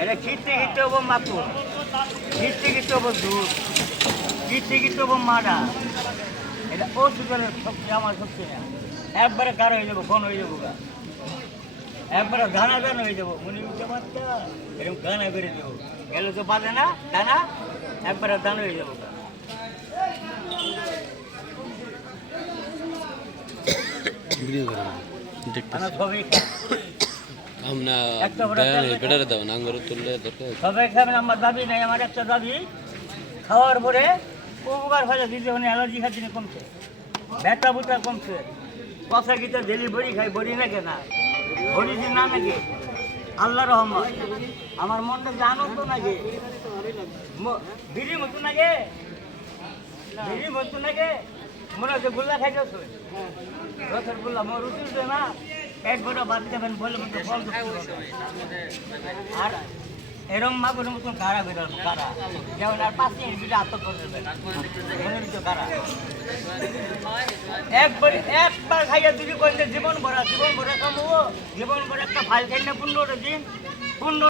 এটা খিটতে খিটতে হব মাত্র খিটতে খিটতে হব দুধ খিটতে খিটতে হব মাডা এটা ওষুধের শক্তি আমার শক্তি না। একবারে কারও হয়ে যাব ঘন হয়ে যাব গা। একবারে গানা গান হয়ে যাব। মনে উঠে বাচ্চা এরকম গানা বেড়ে দেবো গেলে তো বাঁধে না? দানা একবারে দান হয়ে যাব গা। ভিডিও করে দেখতে আমরা বেটারে দাও না আঙ্গুর তুললে দরকার সবাই খাবেন আমার দাবি নাই আমার একটা দাবি খাওয়ার পরে উপকার হয়ে দিতে মানে অ্যালার্জি খাচ্ছি না কমছে। ব্যথা বুটা কমছে। কথা গীতা ডেলি বড়ি খাই বড়ি না? কেনা বড়ি দিন না নাকি? আল্লাহ রহমান আমার মনটা জানো তো নাকি? বিড়ি মতো নাকি? বিড়ি মতো নাকি? মনে হচ্ছে গুল্লা খাইতেছ। রসের গুল্লা মোর উঠিছে না? পেট ভরে বাদ দেবেন বলে আর এরম মাগুর মতন কারা বেরোল কারা যেমন আর পাঁচ মিনিট দুটো আত্ম করে দেবেন। নিত কারা একবার একবার খাইয়া দিবি করলে জীবন ভরা জীবন ভরা কামবো। জীবন ভরা একটা ফাইল খাই না পনেরো দিন, পনেরো